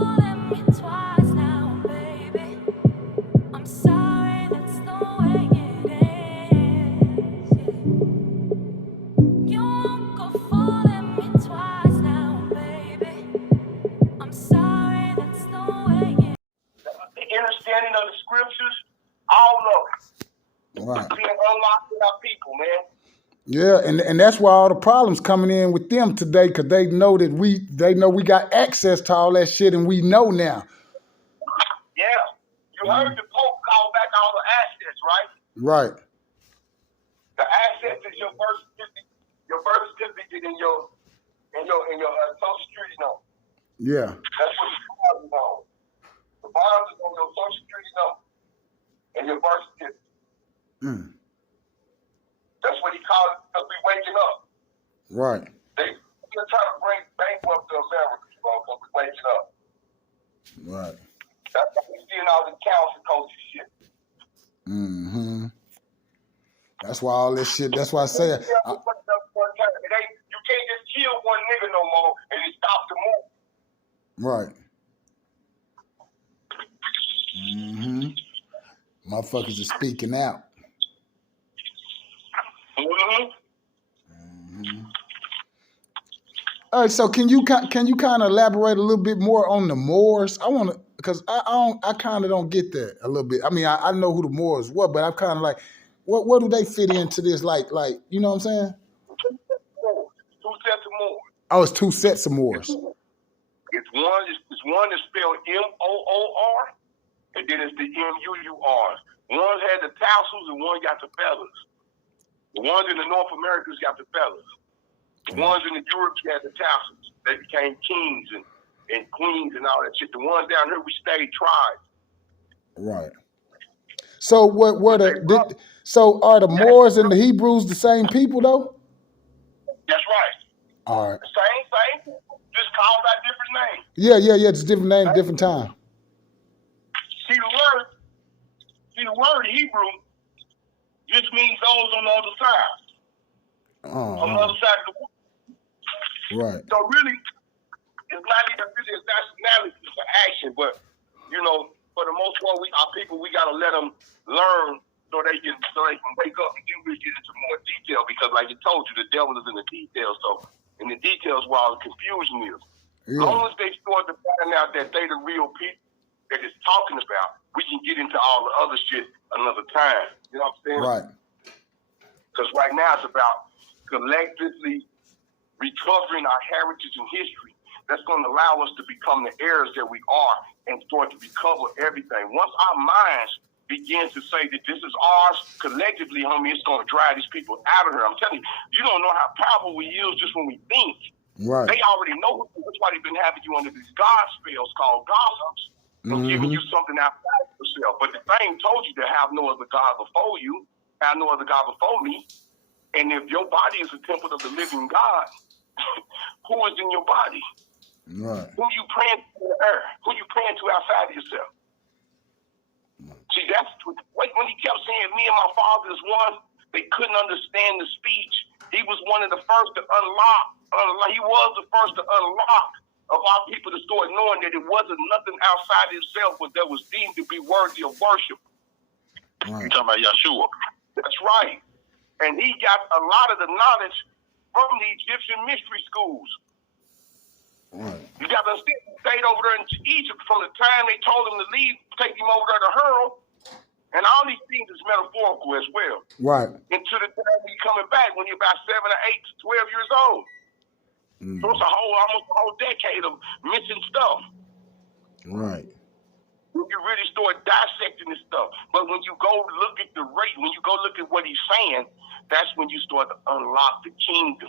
fooling me twice now, baby. I'm sorry, that's the way it is. You won't go fooling me twice now, baby. I'm sorry, that's the way it is. The understanding of the scriptures, all of it. Right. Being unlocked in our people, man. Yeah, and that's why all the problems coming in with them today, because they know we got access to all that shit, and we know now. Yeah. You heard the Pope call back all the assets, right? Right. The assets is your birth certificate, and your social security number. Yeah. That's what the bonds is on. The bonds is on your social security number and your birth certificate. That's what he called it, because we waking up. Right. They're trying to bring bankrupt to America, bro, because we waking up. Right. That's why we seeing all the council culture shit. Mm-hmm. That's why all this shit, that's why I say it. You can't just kill one nigga no more and it stops the move. Right. Mm-hmm. Motherfuckers are speaking out. Mm-hmm. Mm-hmm. All right, so can you kind of elaborate a little bit more on the Moors? I want to, because I kind of don't get that a little bit. I mean, I know who the Moors were, but I'm kind of like, what do they fit into this? Like, you know what I'm saying? Two sets of Moors. Oh, it's two sets of Moors. It's one that's spelled M-O-O-R, and then it's the M-U-U-R. One had the tassels and one got the feathers. The ones in the North Americas got the feathers. The ones in the Europe had the tassels. They became kings and queens and all that shit. The ones down here, we stayed tribes. Right. So so are the Moors and the Hebrews the same people though? That's right. All right. Same. Just called out different names. Yeah. It's different names, different time. See the word Hebrew just means those on the other side. On the other side of the world. Right. So really, it's not even really a nationality for action, but for the most part, we gotta let them learn so they can wake up, and then we get into more detail, because like I told you, the devil is in the details. So in the details where all the confusion is. As long as they start to find out that they the real people that it's talking about, we can get into all the other shit another time. You know what I'm saying? Right. Because right now it's about collectively recovering our heritage and history. That's going to allow us to become the heirs that we are and start to recover everything. Once our minds begin to say that this is ours collectively, homie, it's going to drive these people out of here. I'm telling you, you don't know how powerful we use just when we think. Right. They already know. That's why they've been having you under these God spells called gossips and giving you something outside of yourself. But the thing told you to have no other God before you, have no other God before me. And if your body is a temple of the living God, who is in your body? Right. Who you praying to in the earth? Who you praying to outside of yourself? See, that's when he kept saying, me and my father is one, they couldn't understand the speech. He was one of the first to unlock. He was the first to unlock of our people to start knowing that it wasn't nothing outside himself that was deemed to be worthy of worship. Right. You're talking about Yeshua. That's right. And he got a lot of the knowledge from the Egyptian mystery schools. Right. You got to understand, he stayed over there in Egypt from the time they told him to leave, take him over there to Hurl. And all these things is metaphorical as well. Right. Until the time he's coming back when you're about 7 or 8 to 12 years old. So it's almost a whole decade of missing stuff. Right. You really start dissecting this stuff. But when you go look at the rate, when you go look at what he's saying, that's when you start to unlock the kingdom.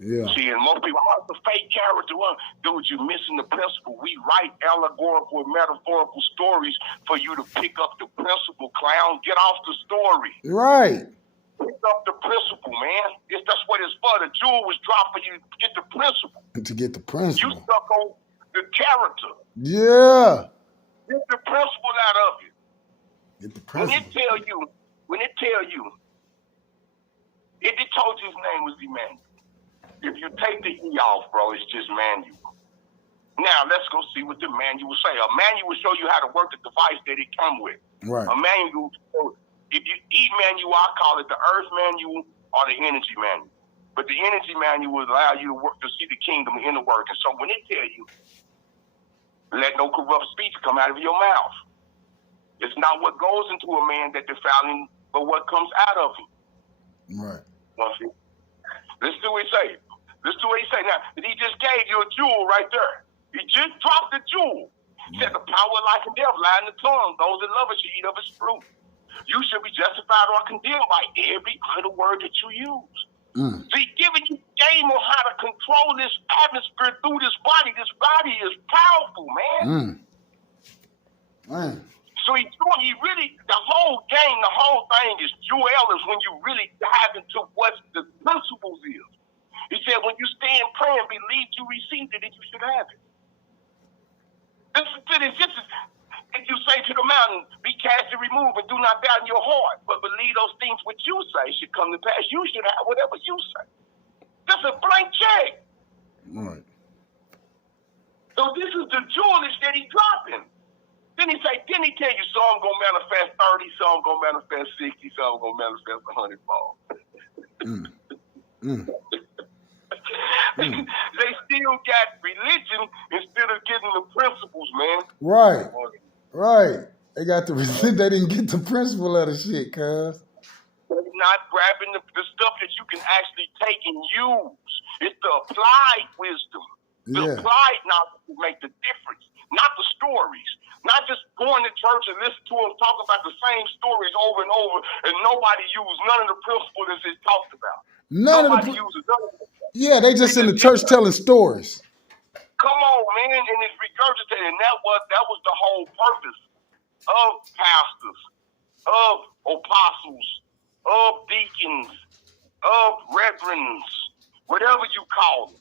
Yeah. See, and most people, the fake character. Well, dude, you're missing the principle. We write allegorical and metaphorical stories for you to pick up the principle, clown. Get off the story. Right. Pick up the principle, man. That's what it's for. The jewel was dropped for you to get the principle. To get the principle. You stuck on the character. Yeah. Get the principle out of you. Get the principle. When it told you his name was Emmanuel. If you take the E off, bro, it's just Manuel. Now, let's go see what the manual say. A manual will show you how to work the device that it come with. Right. A manual, if you eat manual, I call it the earth manual or the energy manual. But the energy manual will allow you to work to see the kingdom in the work. And so when it tell you, let no corrupt speech come out of your mouth. It's not what goes into a man that defiling, but what comes out of him. Right. Listen to what he say. Listen to what he say. Now, he just gave you a jewel right there. He just dropped the jewel. He said the power of life and death lie in the tongue. Those that love it should eat of its fruit. You should be justified or condemned by every idle word that you use. So he's giving you game on how to control this atmosphere through this body. This body is powerful, man. So he really, the whole game, the whole thing is Joel is when you really dive into what the principles is. He said, when you stand praying, believe you received it, and you should have it. Listen to this. This is, if you say to the mountain, be cast and removed, and do not doubt in your heart, but believe those things which you say should come to pass, you should have whatever you say. This is a blank check. Right. So this is the jewelage that he's dropping. Then he tell you some gonna manifest 30, some gonna manifest 60, some gonna manifest 100-fold. They still got religion instead of getting the principles, man. Right. They got the they didn't get the principle of the shit, cuz. They're not grabbing the stuff that you can actually take and use. It's the applied wisdom. The applied knowledge will make the difference, not the stories. Not just going to church and listen to them talk about the same stories over and over, and nobody uses none of the principles that it's talked about. Nobody uses none of them. Yeah, they just in the church telling stories. Come on, man, and it's regurgitated. And that was the whole purpose of pastors, of apostles, of deacons, of reverends, whatever you call them.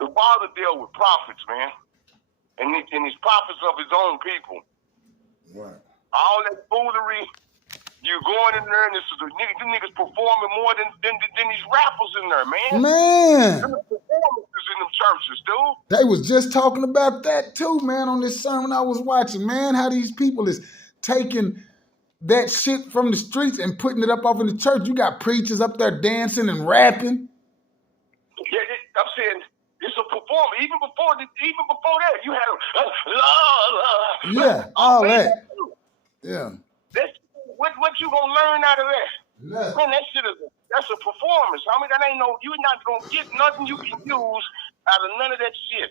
The Father dealt with prophets, man. And he's prophets of his own people. Right. All that foolery, you going in there and them niggas performing more than these rappers in there, man. Them performances in them churches, dude. They was just talking about that too, man, on this sermon I was watching, man. How these people is taking that shit from the streets and putting it up off in the church. You got preachers up there dancing and rapping. Yeah, I'm saying it's a performance. Even before that, you had all that. Yeah. That's what you gonna learn out of that? Nothing. Man, that's a performance. I mean, you're not gonna get nothing you can use out of none of that shit.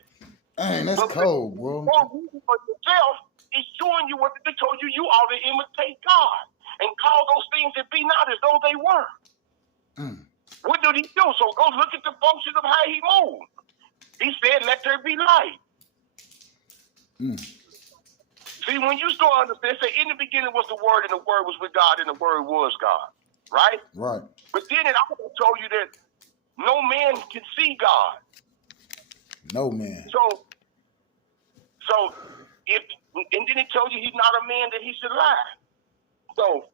Man, that's cold, bro. For yourself, it's showing you what they told you. You ought to imitate God and call those things that be not as though they were. What did he do? So go look at the function of how he moved. He said, let there be light. See, when you start understanding, say, in the beginning was the Word, and the Word was with God, and the Word was God. Right? Right. But then it also told you that no man can see God. No man. So and then it told you he's not a man that he should lie. So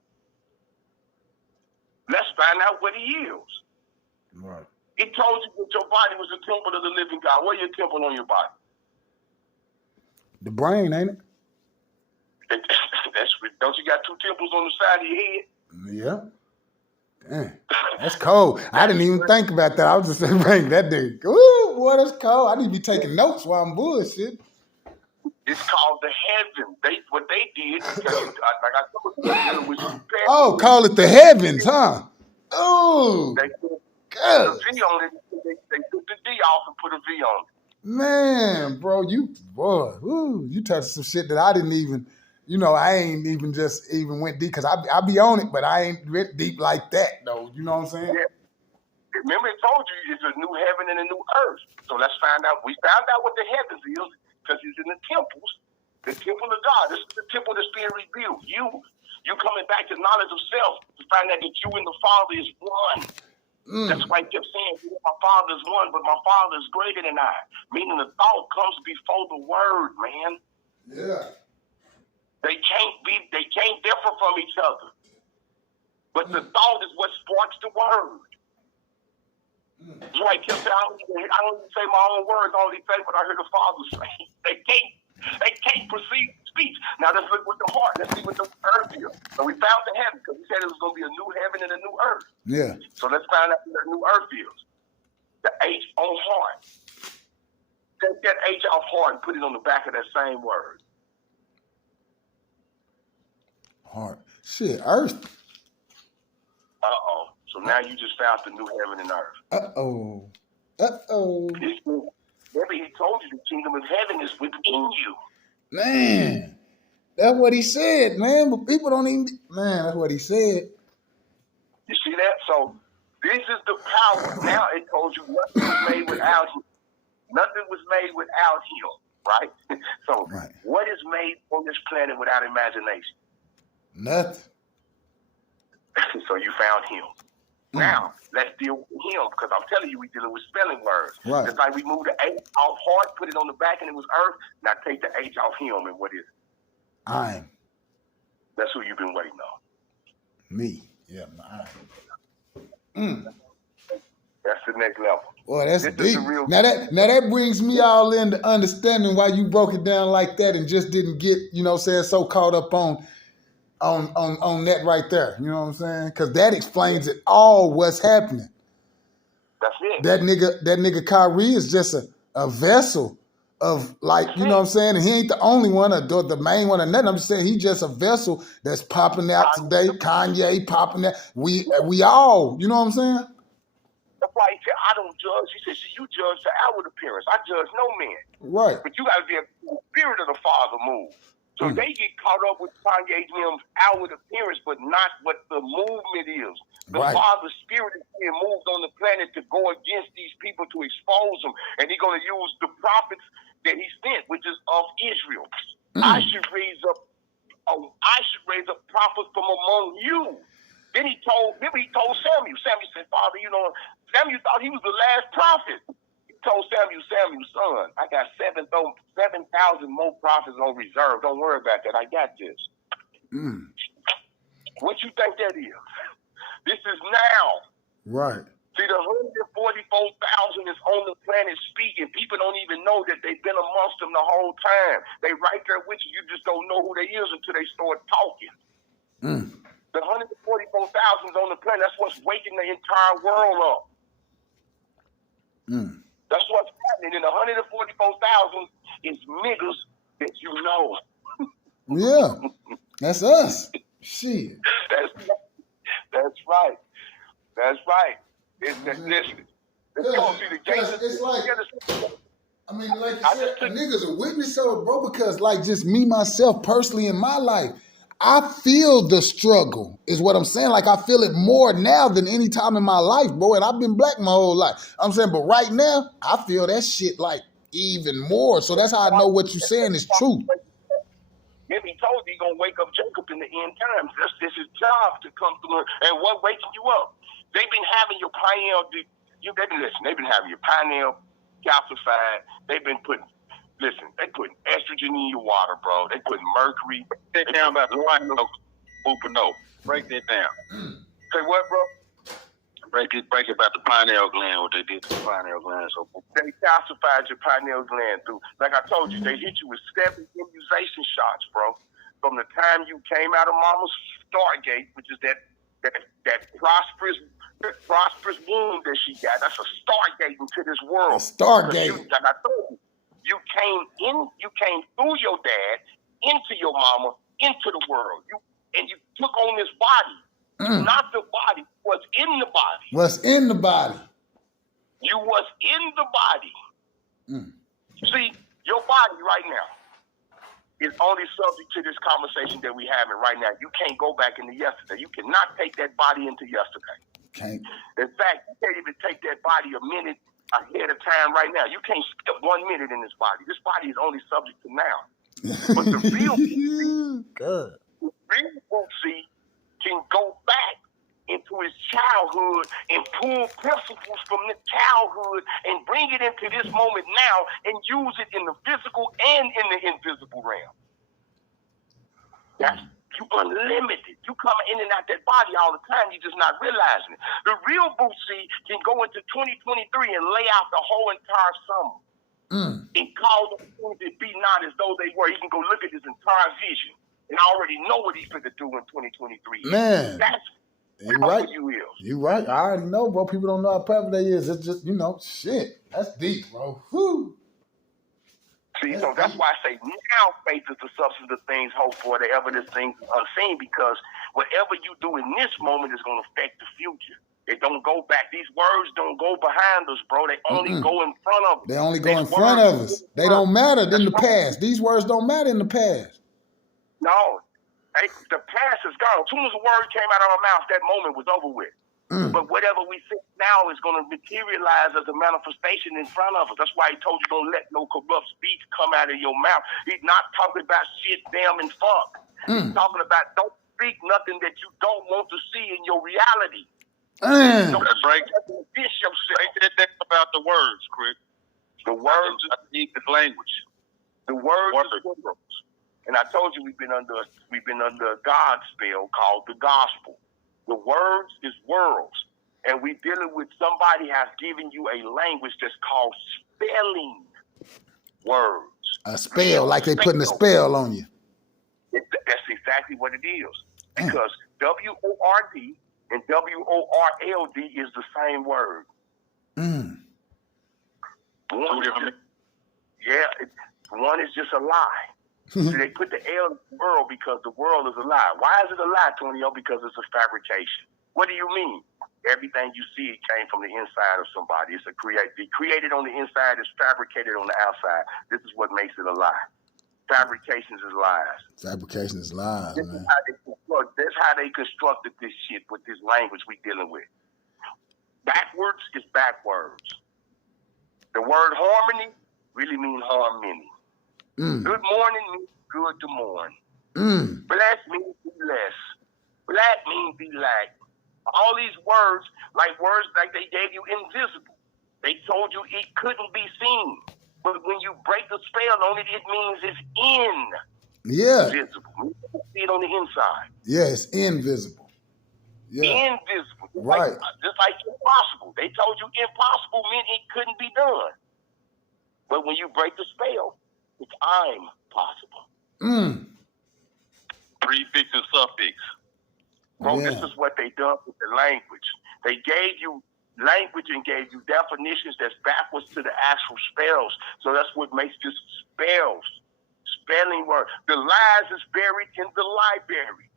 let's find out what he is. Right. It told you that your body was a temple of the living God. Where's your temple on your body? The brain, ain't it? Don't you got two temples on the side of your head? Yeah. Damn. That's cold. I didn't even think about that. I was just saying, bring that dude. Ooh, boy, that's cold. I need to be taking notes while I'm bullshit. It's called the heaven. What they did, like I told you, oh, call it the heavens, huh? Oh, they put good. a V on it. They took the D off and put a V on it. Man, bro, you touched some shit that I didn't even, I ain't even went deep, because I be on it, but I ain't went deep like that, though. You know what I'm saying? Yeah. Remember, it told you it's a new heaven and a new earth. So let's find out. We found out what the heavens is, because it's in the temples, the temple of God. This is the temple that's being revealed. You coming back to knowledge of self to find out that you and the Father is one. That's why he kept saying, my Father is one, but my Father is greater than I. Meaning the thought comes before the word, man. Yeah. They can't differ from each other. But the thought is what sparks the word. That's why he kept saying, I don't even say my own words, all these things, but I heard the Father say. They can't perceive speech. Now let's look with the heart. Let's see what the earth is. So we found the heaven because he said it was going to be a new heaven and a new earth. Yeah. So let's find out what the new earth is. The H on heart. Take that H off heart and put it on the back of that same word. Heart. Shit, earth. Uh-oh. So now you just found the new heaven and earth. Uh-oh. Uh-oh. Maybe he told you the kingdom of heaven is within you. Man, that's what he said, man. But people don't even, man, that's what he said. You see that? So this is the power. Now it told you nothing was made without him. Nothing was made without him, right? So What is made on this planet without imagination? Nothing. So you found him. Now, let's deal with him, because I'm telling you, we're dealing with spelling words. Right. Just like we moved the H off heart, put it on the back, and it was earth. Now take the H off him, and what is it? I'm. That's who you've been waiting on. Me. Yeah, I'm. That's the next level. Boy, that's this deep. Is the real now that brings me all into understanding why you broke it down like that and just didn't get, so caught up on that right there. You know what I'm saying? Because that explains it all, what's happening. That's it. That nigga Kyrie is just a vessel of, like, you know what I'm saying? And he ain't the only one or the main one or nothing. I'm just saying he just a vessel that's popping out today. Kanye popping out. We all, you know what I'm saying? That's why he said, I don't judge. He said, you judge the outward appearance. I judge no man. Right. But you got to be able to see the spirit of the Father move. So they get caught up with Kanye's outward appearance, but not what the movement is. The Father's spirit is being moved on the planet to go against these people, to expose them. And he's going to use the prophets that he sent, which is of Israel. I should raise up prophets from among you. Then he told Samuel. Samuel said, Father, Samuel thought he was the last prophet. He told Samuel, son, I got 7,000 more prophets on reserve. Don't worry about that. I got this. What you think that is? This is now. Right. See, the 144,000 is on the planet speaking. People don't even know that they've been amongst them the whole time. They right there with you. You just don't know who they is until they start talking. The 144,000 is on the planet. That's what's waking the entire world up. That's what's happening. And the 144,000 is niggas that you know. Yeah. That's us. Shit. That's right. That's right. Listen. Let's go see the case. It's like, I mean, like you said, a nigga's a witness of it, bro, because like just me, myself, personally in my life, I feel the struggle, is what I'm saying. Like, I feel it more now than any time in my life, bro. And I've been black my whole life. I'm saying, but right now, I feel that shit like even more. So that's how I know what you're saying is true. Maybe he told you he's going to wake up Jacob in the end times. This is his job to come through. And what waking you up? They've been having your pineal, they've been having your pineal calcified. They've been putting estrogen in your water, bro. They putting mercury. They down about the Lupino. Break that down. Say what, bro? Break it about the pineal gland, what they did to the pineal gland. So they calcified your pineal gland through. Like I told you, they hit you with 7 immunization shots, bro. From the time you came out of mama's Stargate, which is that prosperous womb that she got. That's a Stargate into this world. Stargate. Like I told you. You came through your dad, into your mama, into the world. You took on this body. Not the body, what's in the body. What's in the body. You was in the body. See, your body right now is only subject to this conversation that we're having right now. You can't go back into yesterday. You cannot take that body into yesterday. Can't. In fact, you can't even take that body a minute ahead of time right now. You can't skip 1 minute in this body. This body is only subject to now. But the real Bootsy can go back into his childhood and pull principles from the childhood and bring it into this moment now and use it in the physical and in the invisible realm. You unlimited. You come in and out that body all the time. You're just not realizing it. The real Boosie can go into 2023 and lay out the whole entire summer and call them things that be not as though they were. He can go look at his entire vision and already know what he's going to do in 2023. Man, that's you how right. you is. You right. I already know, bro. People don't know how powerful they is. It's just, shit. That's deep, bro. Whew. See, so that's why I say now faith is the substance of things hoped for, the evidence things unseen, because whatever you do in this moment is going to affect the future. It don't go back. These words don't go behind us, bro. They only go in front of us. They only go in front of us. They don't matter in the past. These words don't matter in the past. No. The past is gone. As soon as a word came out of our mouth, that moment was over with. But whatever we think now is going to materialize as a manifestation in front of us. That's why he told you don't let no corrupt speech come out of your mouth. He's not talking about shit, damn, and fuck. He's talking about don't speak nothing that you don't want to see in your reality. Don't break that down about the words, Chris. The words is language. The words is words. And I told you we've been under a God spell called the gospel. The words is worlds. And we're dealing with somebody has given you a language that's called spelling words. A spell, like they putting a spell on you. That's exactly what it is. Because W-O-R-D and W-O-R-L-D is the same word. One is just a lie. So they put the L in the world because the world is a lie. Why is it a lie, Tonio? Because it's a fabrication. What do you mean? Everything you see came from the inside of somebody. It's created on the inside, is fabricated on the outside. This is what makes it a lie. Fabrications is lies. Fabrication is lies, man. That's how they constructed this shit with this language we dealing with. Backwards is backwards. The word harmony really means harmony. Good morning means good to mourn. Bless means be less. Black means be lack. All these words like they gave you invisible. They told you it couldn't be seen. But when you break the spell on it, it means it's invisible. You see it on the inside. Yeah, it's invisible. Yeah. Invisible. Right. Just like impossible. They told you impossible meant it couldn't be done. But when you break the spell, it's I'm possible. Prefix and suffix. Bro, This is what they done with the language. They gave you language and gave you definitions that's backwards to the actual spells. So that's what makes this spells. Spelling word. The lies is buried in the library.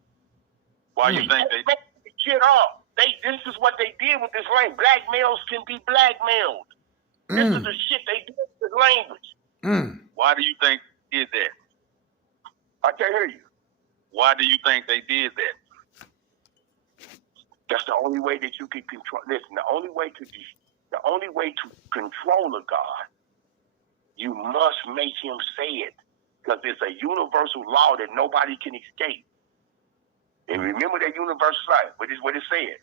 Why you think they make shit up? This is what they did with this language. Black males can be blackmailed. This is the shit they did with this language. Why do you think they did that? I can't hear you. Why do you think they did that? That's the only way that you can control. Listen, the only way to control a God, you must make him say it, because it's a universal law that nobody can escape. And remember that universal law. What it said?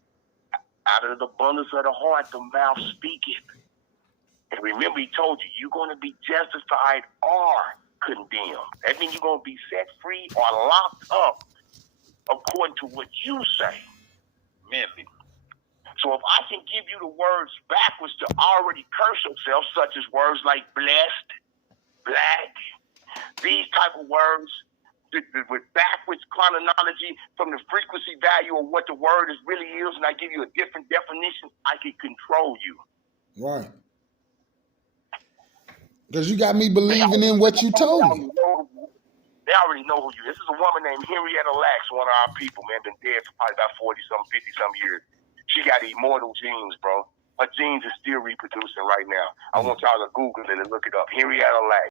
Out of the abundance of the heart, the mouth speaketh. And remember, he told you, you're going to be justified or condemned. That means you're going to be set free or locked up according to what you say. Mentally. So if I can give you the words backwards to already curse yourself, such as words like blessed, black, these type of words, with backwards chronology from the frequency value of what the word really is, and I give you a different definition, I can control you. Right. Because you got me believing in what you told me. They already know who you is. This is a woman named Henrietta Lacks, one of our people, man, been dead for probably about 40-some, 50-some years. She got immortal genes, bro. Her genes is still reproducing right now. I want y'all to Google it and look it up. Henrietta Lacks.